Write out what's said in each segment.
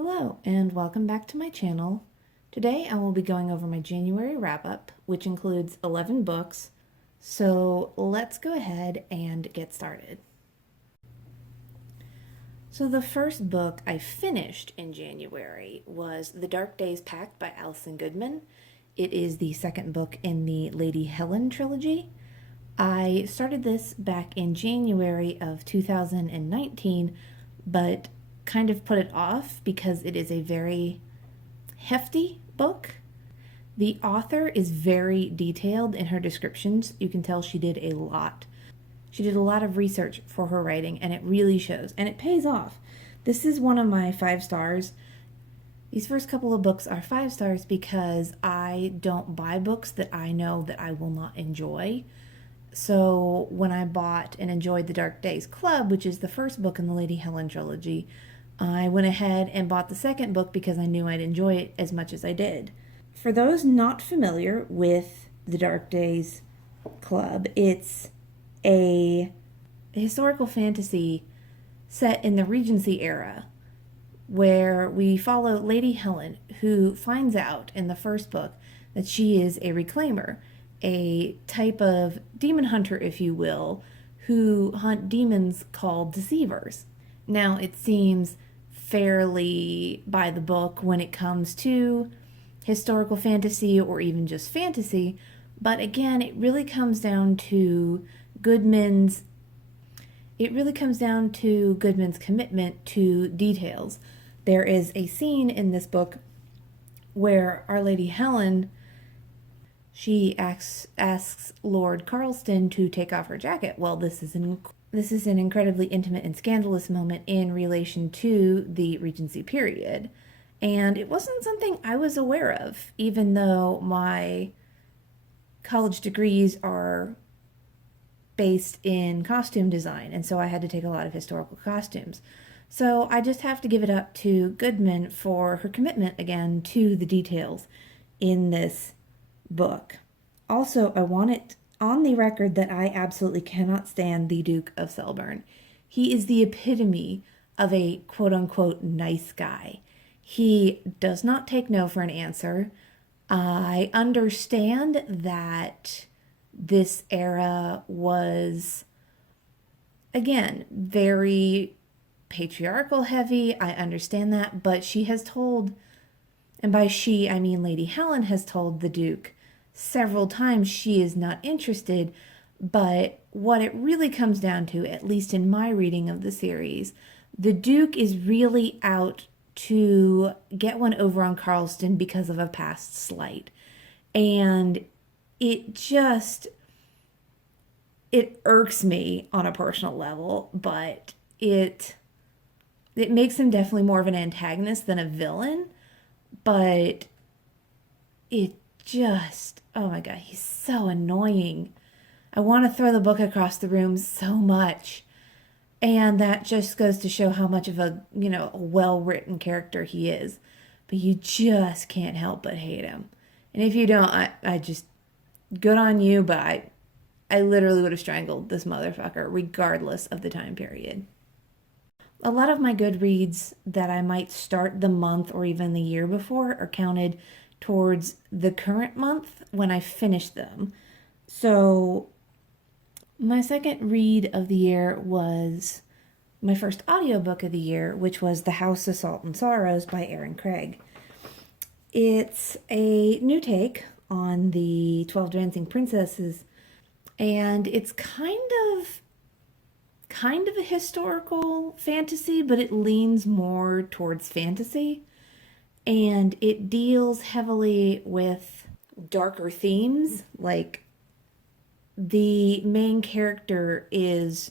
Hello and welcome back to my channel. Today I will be going over my January wrap-up, which includes 11 books. So let's go ahead and get started. So the first book I finished in January was The Dark Days Pact by Alison Goodman. It is the second book in the Lady Helen trilogy. I started this back in January of 2019, but kind of put it off because it is a very hefty book. The author is very detailed in her descriptions. You can tell she did a lot. She did a lot of research for her writing, and it really shows, and it pays off. This is one of my 5 stars. These first couple of books are 5 stars because I don't buy books that I know that I will not enjoy. So when I bought and enjoyed The Dark Days Club, which is the first book in the Lady Helen trilogy, I went ahead and bought the second book because I knew I'd enjoy it as much as I did. For those not familiar with The Dark Days Club, it's a historical fantasy set in the Regency era where we follow Lady Helen, who finds out in the first book that she is a reclaimer, a type of demon hunter, if you will, who hunt demons called deceivers. Now, it seems fairly by the book when it comes to historical fantasy or even just fantasy, but again, it really comes down to Goodman's commitment to details. There is a scene in this book where Our Lady Helen, she asks Lord Carlston to take off her jacket. Well, this is an incredibly intimate and scandalous moment in relation to the Regency period. And it wasn't something I was aware of, even though my college degrees are based in costume design, and so I had to take a lot of historical costumes. So I just have to give it up to Goodman for her commitment again to the details in this book. Also, I want it on the record that I absolutely cannot stand the Duke of Selburne. He is the epitome of a quote-unquote nice guy. He does not take no for an answer. I understand that this era was, again, very patriarchal heavy. I understand that, but she has told, and by she I mean Lady Helen has told the Duke several times she is not interested, but what it really comes down to, at least in my reading of the series, the Duke is really out to get one over on Carlston because of a past slight. And it irks me on a personal level, but it makes him definitely more of an antagonist than a villain, but it just, oh my God, he's so annoying. I want to throw the book across the room so much. And that just goes to show how much of a well-written character he is. But you just can't help but hate him. And if you don't, I just, good on you, but I literally would have strangled this motherfucker regardless of the time period. A lot of my Goodreads that I might start the month or even the year before are counted towards the current month when I finish them. So my second read of the year was my first audiobook of the year, which was The House of Salt and Sorrows by Erin Craig. It's a new take on the 12 Dancing Princesses, and it's kind of a historical fantasy, but it leans more towards fantasy. And it deals heavily with darker themes, like the main character is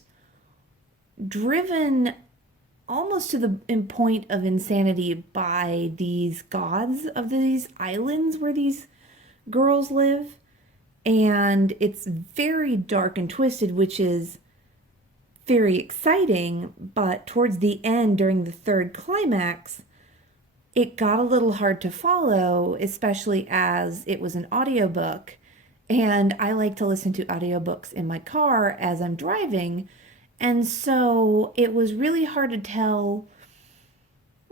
driven almost to the point of insanity by these gods of these islands where these girls live. And it's very dark and twisted, which is very exciting, but towards the end, during the third climax, it got a little hard to follow, especially as it was an audiobook. And I like to listen to audiobooks in my car as I'm driving. And so it was really hard to tell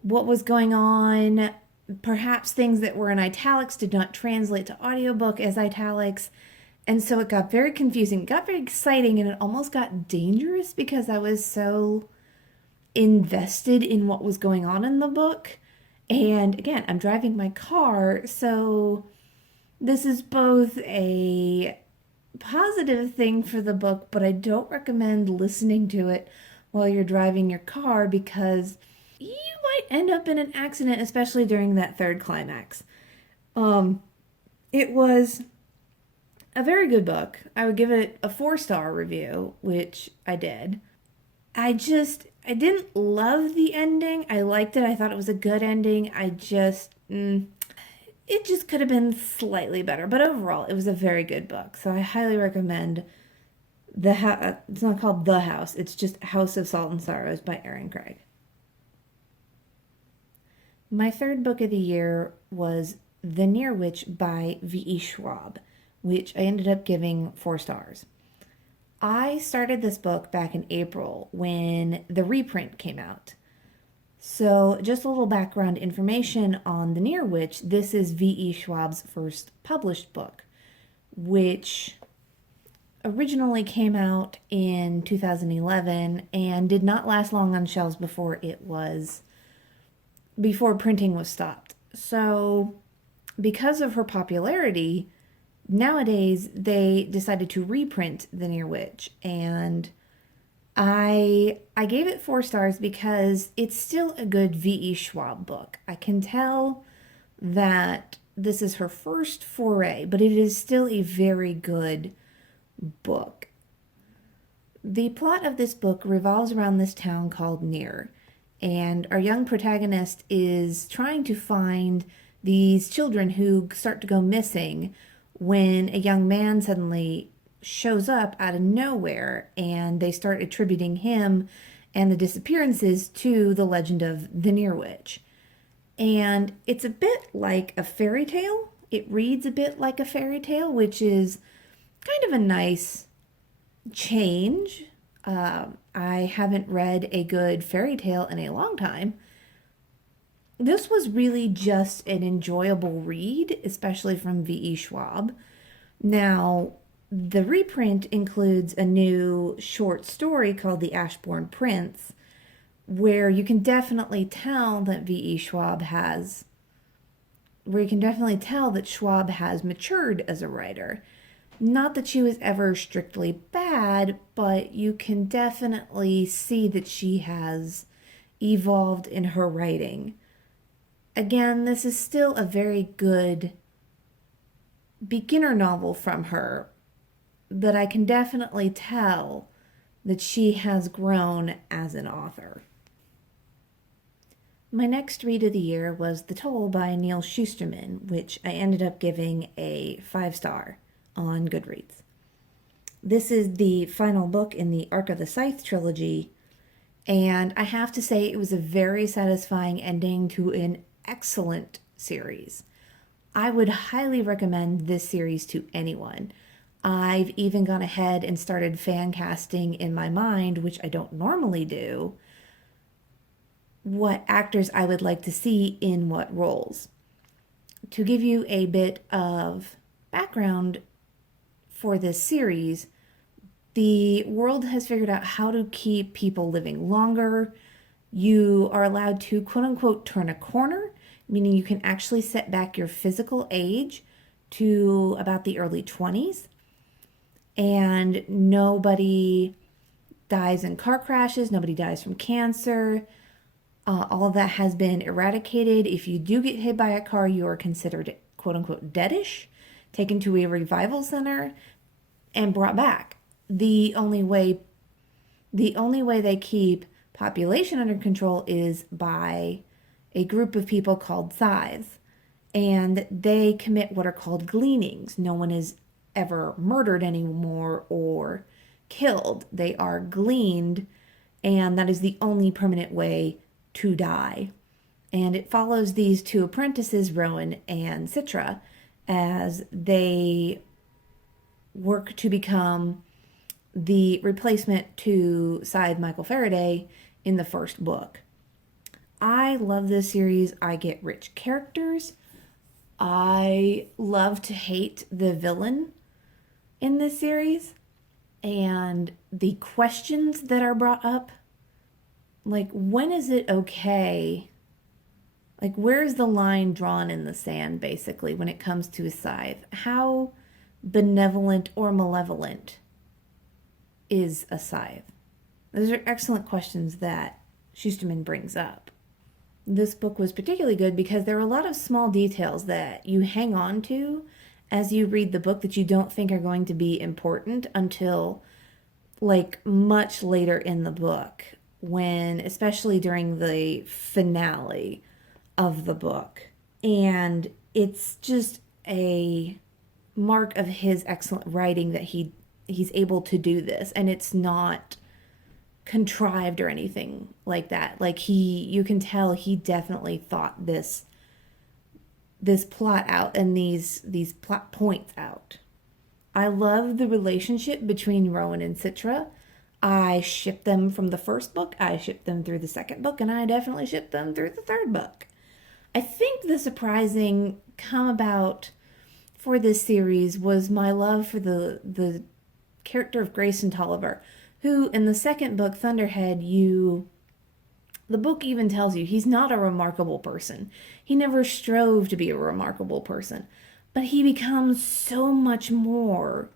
what was going on. Perhaps things that were in italics did not translate to audiobook as italics. And so it got very confusing, it got very exciting, and it almost got dangerous because I was so invested in what was going on in the book. And again, I'm driving my car, so this is both a positive thing for the book, but I don't recommend listening to it while you're driving your car because you might end up in an accident, especially during that third climax. It was a very good book. I would give it a 4-star review, which I did. I didn't love the ending. I liked it. I thought it was a good ending. It just could have been slightly better. But overall, it was a very good book. So I highly recommend it's not called The House. It's just House of Salt and Sorrows by Erin Craig. My third book of the year was The Near Witch by V.E. Schwab, which I ended up giving 4 stars. I started this book back in April when the reprint came out. So just a little background information on The Near Witch. This is V.E. Schwab's first published book, which originally came out in 2011 and did not last long on shelves before printing was stopped. So because of her popularity, nowadays they decided to reprint The Near Witch, and I gave it 4 stars because it's still a good V.E. Schwab book. I can tell that this is her first foray, but it is still a very good book. The plot of this book revolves around this town called Near, and our young protagonist is trying to find these children who start to go missing when a young man suddenly shows up out of nowhere, and they start attributing him and the disappearances to the legend of the Near Witch. And it's a bit like a fairy tale. It reads a bit like a fairy tale, which is kind of a nice change. I haven't read a good fairy tale in a long time. This was really just an enjoyable read, especially from V.E. Schwab. Now, the reprint includes a new short story called The Ashbourne Prince, where you can definitely tell that Schwab has matured as a writer. Not that she was ever strictly bad, but you can definitely see that she has evolved in her writing. Again, this is still a very good beginner novel from her, but I can definitely tell that she has grown as an author. My next read of the year was The Toll by Neal Shusterman, which I ended up giving a 5-star on Goodreads. This is the final book in the Arc of the Scythe trilogy, and I have to say it was a very satisfying ending to an excellent series. I would highly recommend this series to anyone. I've even gone ahead and started fan casting in my mind, which I don't normally do, what actors I would like to see in what roles. To give you a bit of background for this series, the world has figured out how to keep people living longer. You are allowed to, quote unquote, turn a corner, meaning you can actually set back your physical age to about the early 20s. And nobody dies in car crashes, nobody dies from cancer. All of that has been eradicated. If you do get hit by a car, you are considered, quote unquote, deadish, taken to a revival center, and brought back. The only way they keep population under control is by a group of people called scythes, and they commit what are called gleanings. No one is ever murdered anymore or killed. They are gleaned, and that is the only permanent way to die. And it follows these 2 apprentices, Rowan and Citra, as they work to become the replacement to Scythe Michael Faraday in the first book. I love this series. I get rich characters. I love to hate the villain in this series and the questions that are brought up. Like, when is it okay? Like, where's the line drawn in the sand, basically, when it comes to a scythe? How benevolent or malevolent is a scythe? Those are excellent questions that Schusterman brings up. This book was particularly good because there are a lot of small details that you hang on to as you read the book that you don't think are going to be important until like much later in the book, when especially during the finale of the book. And it's just a mark of his excellent writing that he's able to do this, and it's not contrived or anything like that. Like, you can tell he definitely thought this plot out and these plot points out. I love the relationship between Rowan and Citra. I ship them from the first book, I ship them through the second book, and I definitely ship them through the third book. I think the surprising come about for this series was my love for the character of Grayson Tolliver, who in the second book, Thunderhead, the book even tells you he's not a remarkable person. He never strove to be a remarkable person, but he becomes so much more.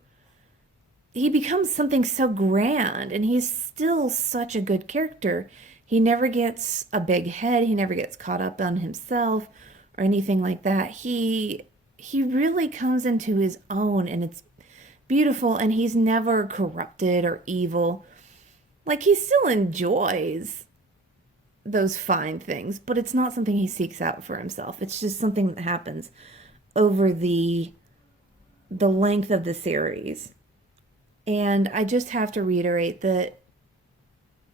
He becomes something so grand, and he's still such a good character. He never gets a big head. He never gets caught up on himself or anything like that. He really comes into his own, and it's beautiful, and he's never corrupted or evil. Like, he still enjoys those fine things, but it's not something he seeks out for himself. It's just something that happens over the length of the series. And I just have to reiterate that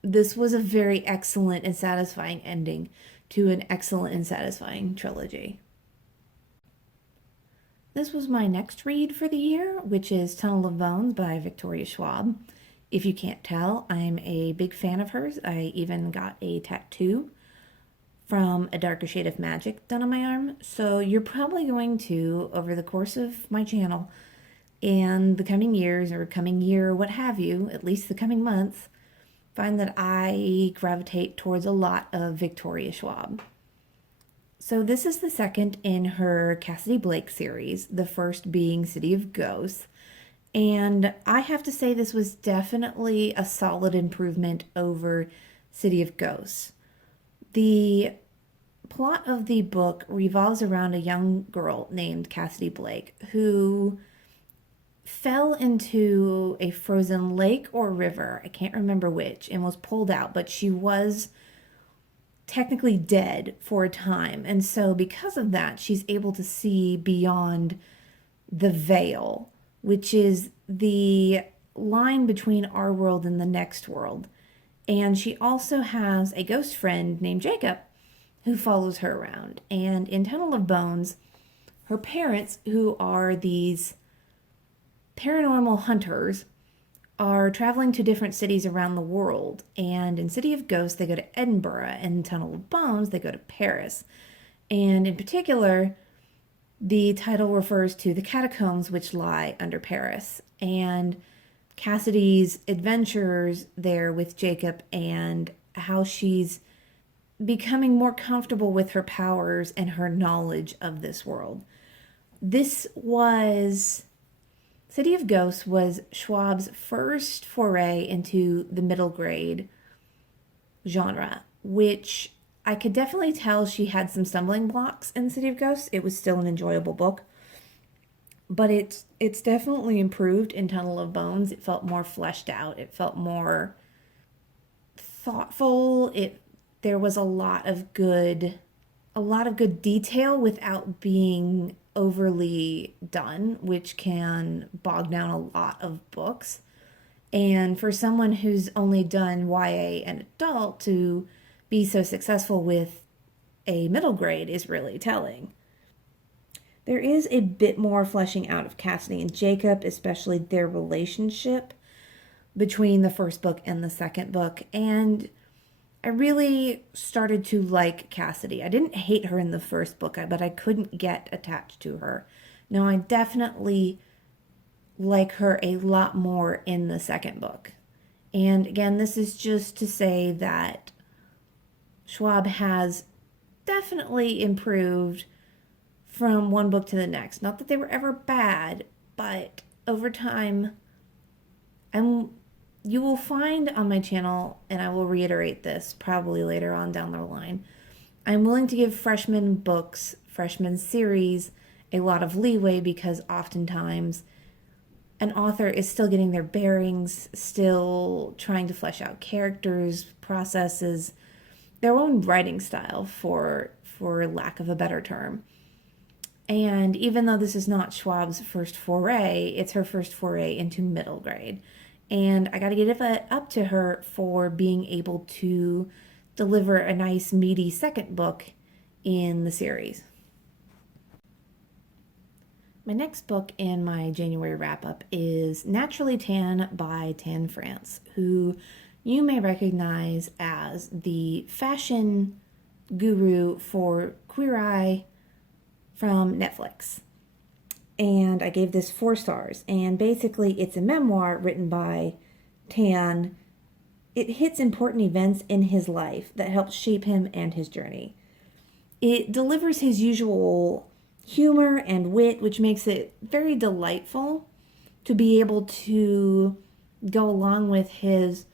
this was a very excellent and satisfying ending to an excellent and satisfying trilogy. This was my next read for the year, which is Tunnel of Bones by Victoria Schwab. If you can't tell, I'm a big fan of hers. I even got a tattoo from A Darker Shade of Magic done on my arm. So you're probably going to, over the course of my channel, in the coming years or coming year, what have you, at least the coming months, find that I gravitate towards a lot of Victoria Schwab. So this is the second in her Cassidy Blake series, the first being City of Ghosts. And I have to say this was definitely a solid improvement over City of Ghosts. The plot of the book revolves around a young girl named Cassidy Blake who fell into a frozen lake or river, I can't remember which, and was pulled out, but she was technically dead for a time. And so because of that, she's able to see beyond the veil, which is the line between our world and the next world. And she also has a ghost friend named Jacob who follows her around. And in Tunnel of Bones, her parents, who are these paranormal hunters, are traveling to different cities around the world. And in City of Ghosts, they go to Edinburgh. And in Tunnel of Bones, they go to Paris. And in particular, the title refers to the catacombs which lie under Paris. And Cassidy's adventures there with Jacob and how she's becoming more comfortable with her powers and her knowledge of this world. City of Ghosts was Schwab's first foray into the middle grade genre, which I could definitely tell she had some stumbling blocks in City of Ghosts. It was still an enjoyable book, but it's definitely improved in Tunnel of Bones. It felt more fleshed out. It felt more thoughtful. There was a lot of good detail without being overly done, which can bog down a lot of books. And for someone who's only done YA and adult to be so successful with a middle grade is really telling. There is a bit more fleshing out of Cassidy and Jacob, especially their relationship between the first book and the second book. And I really started to like Cassidy. I didn't hate her in the first book, but I couldn't get attached to her. Now, I definitely like her a lot more in the second book. And again, this is just to say that Schwab has definitely improved from one book to the next. Not that they were ever bad, but over time, I'm you will find on my channel, and I will reiterate this probably later on down the line, I'm willing to give freshman books, freshman series, a lot of leeway because oftentimes an author is still getting their bearings, still trying to flesh out characters, processes, their own writing style for lack of a better term. And even though this is not Schwab's first foray, it's her first foray into middle grade. And I got to give it up to her for being able to deliver a nice, meaty second book in the series. My next book in my January wrap-up is Naturally Tan by Tan France, who you may recognize as the fashion guru for Queer Eye from Netflix. And I gave this 4 stars. And basically, it's a memoir written by Tan. It hits important events in his life that helped shape him and his journey. It delivers his usual humor and wit, which makes it very delightful to be able to go along with his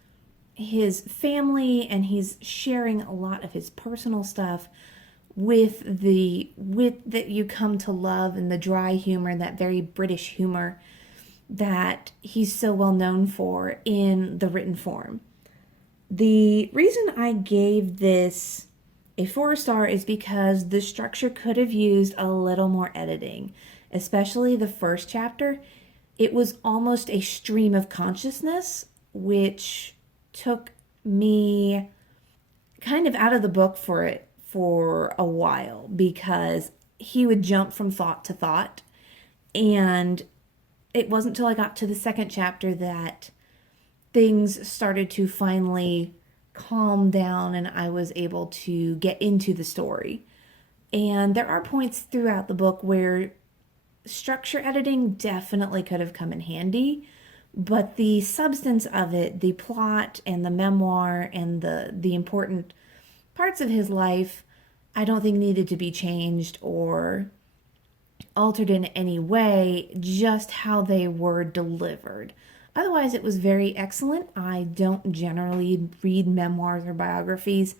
family, and he's sharing a lot of his personal stuff with the wit that you come to love and the dry humor, that very British humor that he's so well known for in the written form. The reason I gave this a 4-star is because the structure could have used a little more editing, especially the first chapter. It was almost a stream of consciousness, which took me kind of out of the book for a while, because he would jump from thought to thought. And it wasn't until I got to the second chapter that things started to finally calm down and I was able to get into the story. And there are points throughout the book where structure editing definitely could have come in handy, but the substance of it, the plot and the memoir and the important parts of his life, I don't think needed to be changed or altered in any way, just how they were delivered. Otherwise, it was very excellent. I don't generally read memoirs or biographies.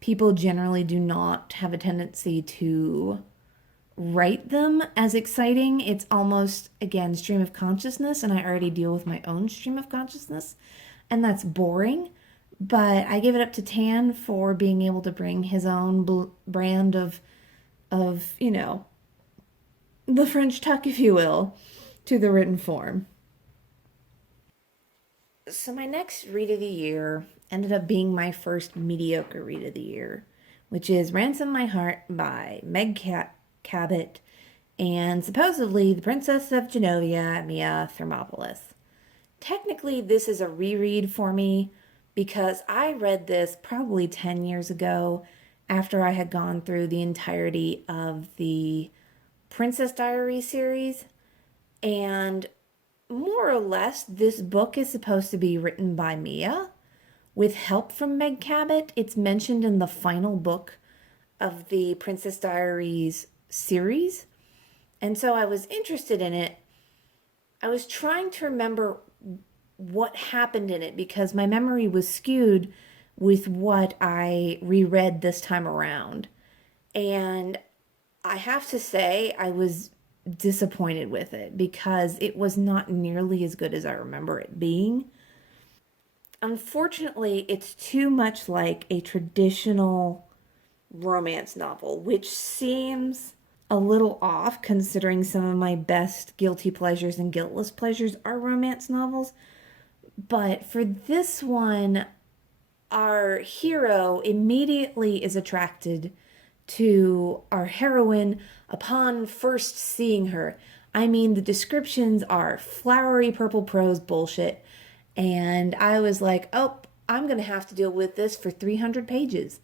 People generally do not have a tendency to write them as exciting. It's almost, again, stream of consciousness, and I already deal with my own stream of consciousness, and that's boring. But I give it up to Tan for being able to bring his own brand of the French tuck, if you will, to the written form. So my next read of the year ended up being my first mediocre read of the year, which is Ransom My Heart by Meg Cabot and supposedly the Princess of Genovia, Mia Thermopolis. Technically, this is a reread for me because I read this probably 10 years ago after I had gone through the entirety of the Princess Diary series. And more or less, this book is supposed to be written by Mia with help from Meg Cabot. It's mentioned in the final book of the Princess Diaries series. And so I was interested in it. I was trying to remember what happened in it because my memory was skewed with what I reread this time around. And I have to say, I was disappointed with it because it was not nearly as good as I remember it being. Unfortunately, it's too much like a traditional romance novel, which seems a little off considering some of my best guilty pleasures and guiltless pleasures are romance novels. But for this one, our hero immediately is attracted to our heroine upon first seeing her. I mean, the descriptions are flowery purple prose bullshit. And I was like, oh, I'm going to have to deal with this for 300 pages.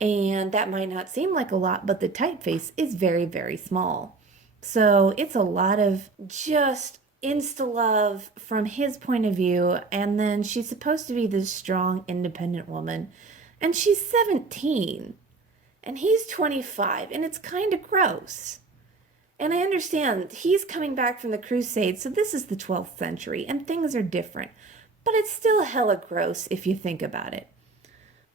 And that might not seem like a lot, but the typeface is very, very small. So it's a lot of just insta love from his point of view. And then she's supposed to be this strong, independent woman. And she's 17. And he's 25. And it's kind of gross. And I understand he's coming back from the Crusades, so this is the 12th century, and things are different. But it's still hella gross if you think about it.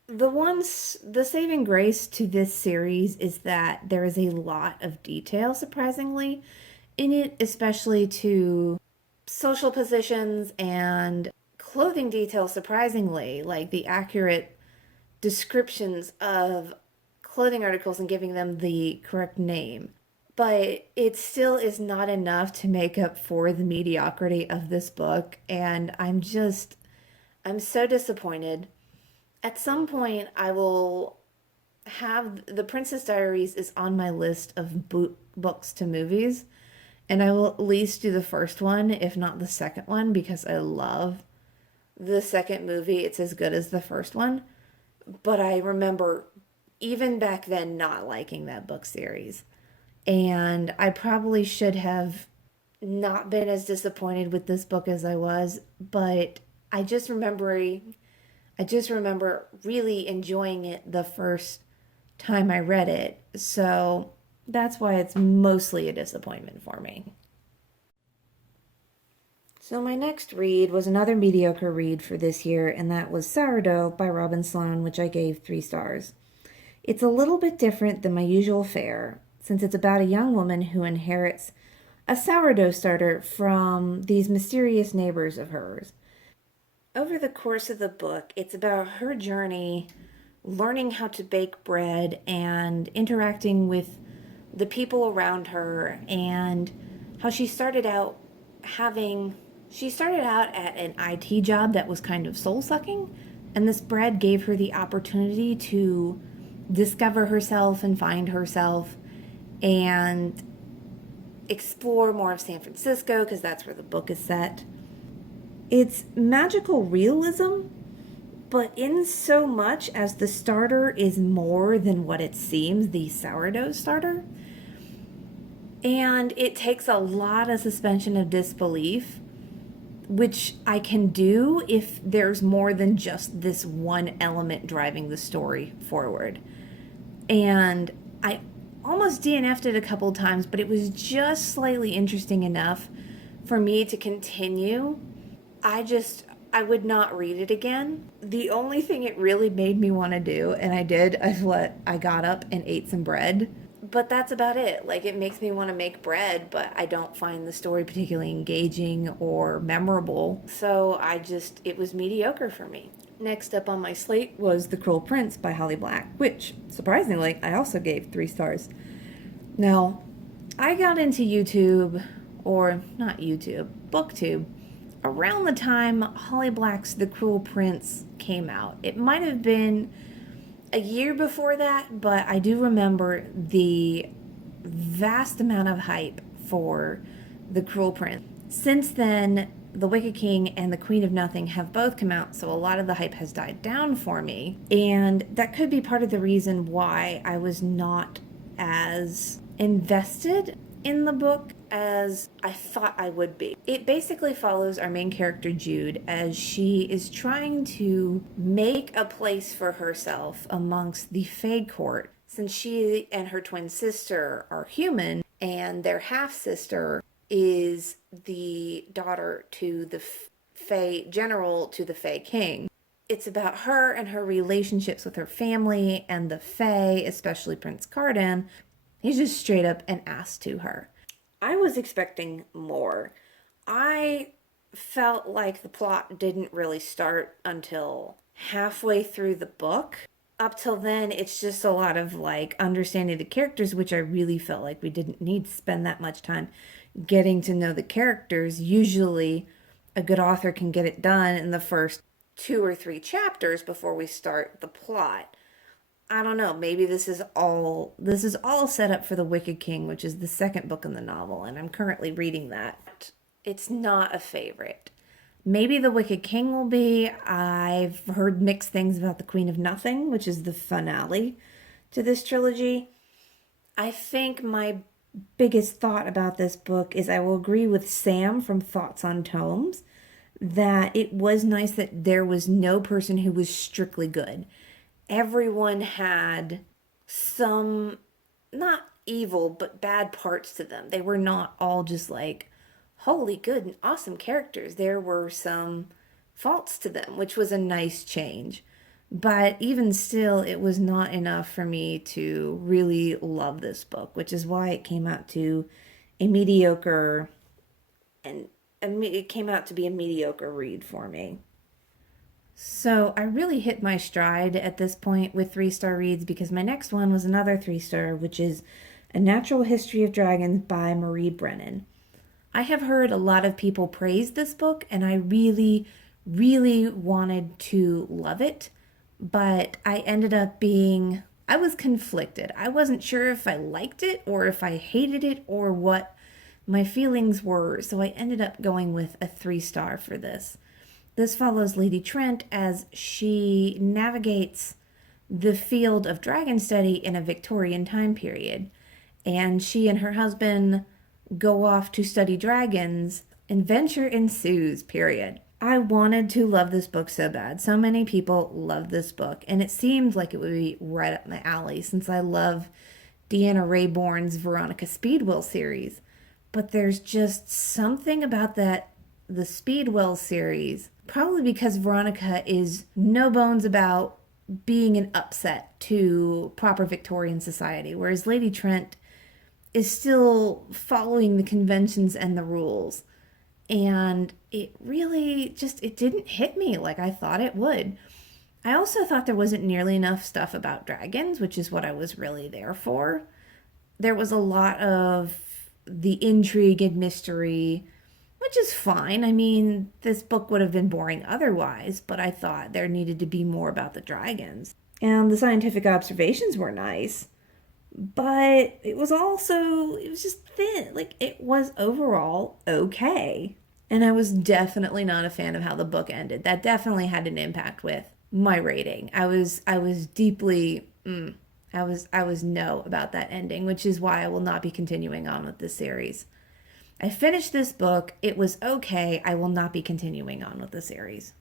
The saving grace to this series is that there is a lot of detail, surprisingly, in it, especially to social positions and clothing details, surprisingly, like the accurate descriptions of clothing articles and giving them the correct name. But it still is not enough to make up for the mediocrity of this book, and I'm so disappointed. At some point, I will have The Princess Diaries is on my list of books to movies, and I will at least do the first one, if not the second one, because I love the second movie. It's as good as the first one. But I remember even back then not liking that book series. And I probably should have not been as disappointed with this book as I was, but I just remember really enjoying it the first time I read it. So that's why it's mostly a disappointment for me. So my next read was another mediocre read for this year, and that was Sourdough by Robin Sloan, which I gave 3 stars. It's a little bit different than my usual fare, since it's about a young woman who inherits a sourdough starter from these mysterious neighbors of hers. Over the course of the book, it's about her journey learning how to bake bread and interacting with the people around her, and how she started out at an IT job that was kind of soul-sucking, and this bread gave her the opportunity to discover herself and find herself and explore more of San Francisco, because that's where the book is set. It's magical realism, but in so much as the starter is more than what it seems, the sourdough starter. And it takes a lot of suspension of disbelief, which I can do if there's more than just this one element driving the story forward. And I almost DNF'd it a couple times, but it was just slightly interesting enough for me to continue. I would not read it again. The only thing it really made me want to do, and I did, I got up and ate some bread. But that's about it. Like, it makes me want to make bread, but I don't find the story particularly engaging or memorable. So it was mediocre for me. Next up on my slate was The Cruel Prince by Holly Black, which, surprisingly, I also gave 3 stars. Now, I got into YouTube, or not YouTube, BookTube, around the time Holly Black's The Cruel Prince came out. It might have been a year before that, but I do remember the vast amount of hype for The Cruel Prince. Since then, The Wicked King and The Queen of Nothing have both come out, so a lot of the hype has died down for me. And that could be part of the reason why I was not as invested in the book as I thought I would be. It basically follows our main character Jude as she is trying to make a place for herself amongst the Fae court, since she and her twin sister are human and their half-sister is the daughter to the Fae general to the Fae king. It's about her and her relationships with her family and the Fae, especially Prince Cardan. He's just straight up an ass to her. I was expecting more. I felt like the plot didn't really start until halfway through the book. Up till then, it's just a lot of like understanding the characters, which I really felt like we didn't need to spend that much time getting to know the characters. Usually, a good author can get it done in the first 2 or 3 chapters before we start the plot. I don't know, maybe this is all set up for The Wicked King, which is the second book in the novel, and I'm currently reading that. It's not a favorite. Maybe The Wicked King will be. I've heard mixed things about The Queen of Nothing, which is the finale to this trilogy. I think my biggest thought about this book is I will agree with Sam from Thoughts on Tomes that it was nice that there was no person who was strictly good. Everyone had some, not evil, but bad parts to them. They were not all just like holy good and awesome characters. There were some faults to them, which was a nice change. But even still, it was not enough for me to really love this book, which is why it came out to a mediocre, and it came out to be a mediocre read for me. So I really hit my stride at this point with 3-star reads because my next one was another 3-star, which is A Natural History of Dragons by Marie Brennan. I have heard a lot of people praise this book, and I really, really wanted to love it, but I ended up I was conflicted. I wasn't sure if I liked it or if I hated it or what my feelings were, so I ended up going with a 3-star for this. This follows Lady Trent as she navigates the field of dragon study in a Victorian time period. And she and her husband go off to study dragons. Adventure ensues, period. I wanted to love this book so bad. So many people love this book. And it seemed like it would be right up my alley since I love Deanna Raybourne's Veronica Speedwell series. But there's just something about the Speedwell series, probably because Veronica is no bones about being an upset to proper Victorian society, whereas Lady Trent is still following the conventions and the rules. And it really it didn't hit me like I thought it would. I also thought there wasn't nearly enough stuff about dragons, which is what I was really there for. There was a lot of the intrigue and mystery, which is fine. I mean, this book would have been boring otherwise, but I thought there needed to be more about the dragons. And the scientific observations were nice, but it was just thin. Like, it was overall okay. And I was definitely not a fan of how the book ended. That definitely had an impact with my rating. I was deeply, I was no about that ending, which is why I will not be continuing on with this series. I finished this book. It was okay. I will not be continuing on with the series.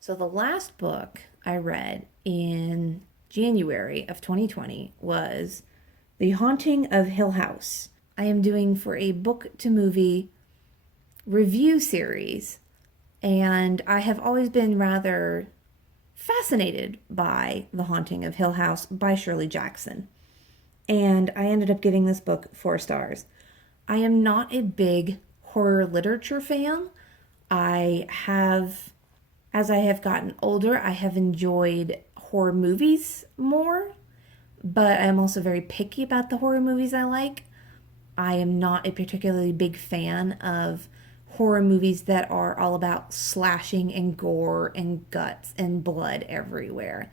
So the last book I read in January of 2020 was The Haunting of Hill House. I am doing for a book to movie review series, and I have always been rather fascinated by The Haunting of Hill House by Shirley Jackson. And I ended up giving this book 4 stars. I am not a big horror literature fan. As I have gotten older, I have enjoyed horror movies more, but I'm also very picky about the horror movies I like. I am not a particularly big fan of horror movies that are all about slashing and gore and guts and blood everywhere.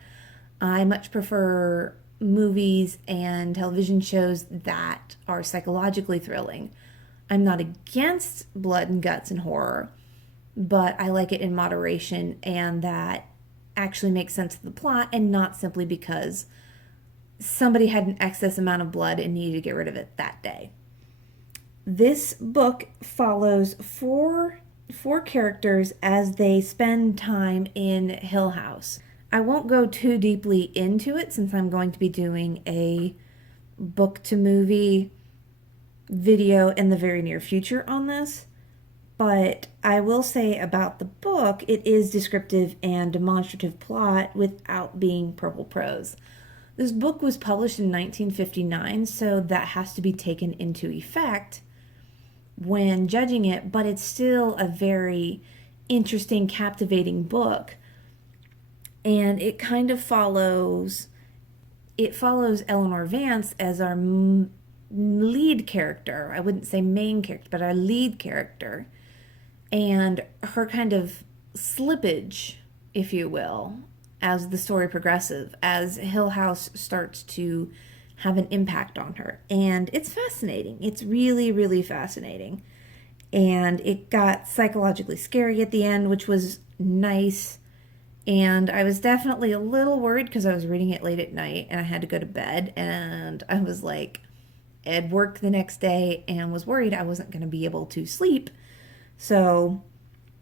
I much prefer movies and television shows that are psychologically thrilling. I'm not against blood and guts and horror, but I like it in moderation and that actually makes sense of the plot and not simply because somebody had an excess amount of blood and needed to get rid of it that day. This book follows four characters as they spend time in Hill House. I won't go too deeply into it since I'm going to be doing a book to movie video in the very near future on this. But I will say about the book, it is descriptive and demonstrative plot without being purple prose. This book was published in 1959, so that has to be taken into effect when judging it, but it's still a very interesting, captivating book. And it kind of follows Eleanor Vance as our lead character. I wouldn't say main character, but our lead character. And her kind of slippage, if you will, as the story progresses, as Hill House starts to have an impact on her. And it's fascinating. It's really, really fascinating. And it got psychologically scary at the end, which was nice. And I was definitely a little worried because I was reading it late at night and I had to go to bed. And I was like, at work the next day and was worried I wasn't going to be able to sleep. So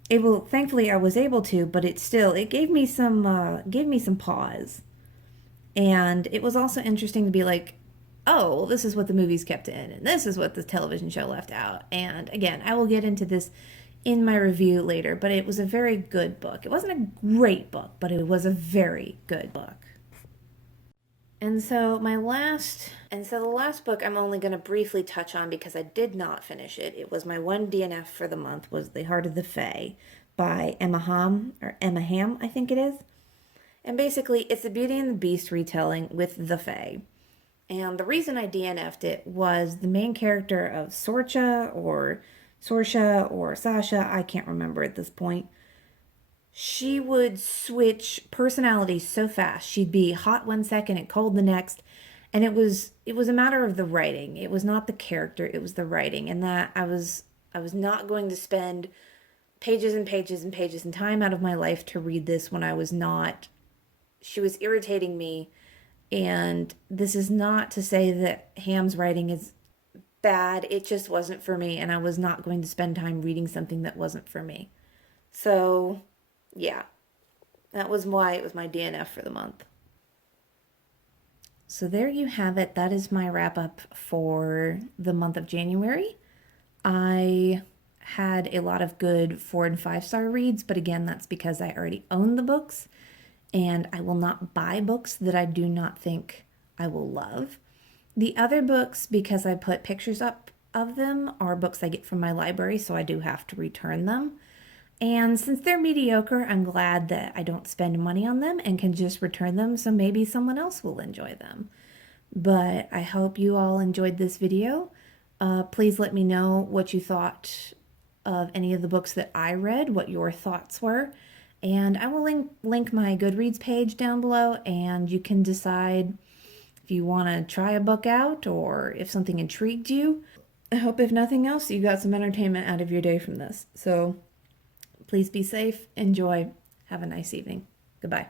thankfully I was able to, but it gave me some pause. And it was also interesting to be like, oh, well, this is what the movies kept in, and this is what the television show left out. And again, I will get into this in my review later, but it was a very good book. It wasn't a great book, but it was a very good book. And so the last book I'm only going to briefly touch on because I did not finish it. It was my one DNF for the month was The Heart of the Fae by Emma Ham, I think it is. And basically, it's the Beauty and the Beast retelling with the Fae. And the reason I DNF'd it was the main character of Sorsha or Sasha, I can't remember at this point. She would switch personalities so fast. She'd be hot one second and cold the next. And it was a matter of the writing. It was not the character, it was the writing. And that I was not going to spend pages and pages and pages and time out of my life to read this when I was not. She was irritating me. And this is not to say that Ham's writing is bad. It just wasn't for me, and I was not going to spend time reading something that wasn't for me. So, yeah, that was why it was my DNF for the month. So there you have it. That is my wrap up for the month of January. I had a lot of good 4 and 5 star reads, but again, that's because I already own the books. And I will not buy books that I do not think I will love. The other books, because I put pictures up of them, are books I get from my library, so I do have to return them. And since they're mediocre, I'm glad that I don't spend money on them and can just return them, so maybe someone else will enjoy them. But I hope you all enjoyed this video. Please let me know what you thought of any of the books that I read, what your thoughts were. And I will link my Goodreads page down below, and you can decide if you want to try a book out or if something intrigued you. I hope, if nothing else, you got some entertainment out of your day from this. So please be safe, enjoy, have a nice evening. Goodbye.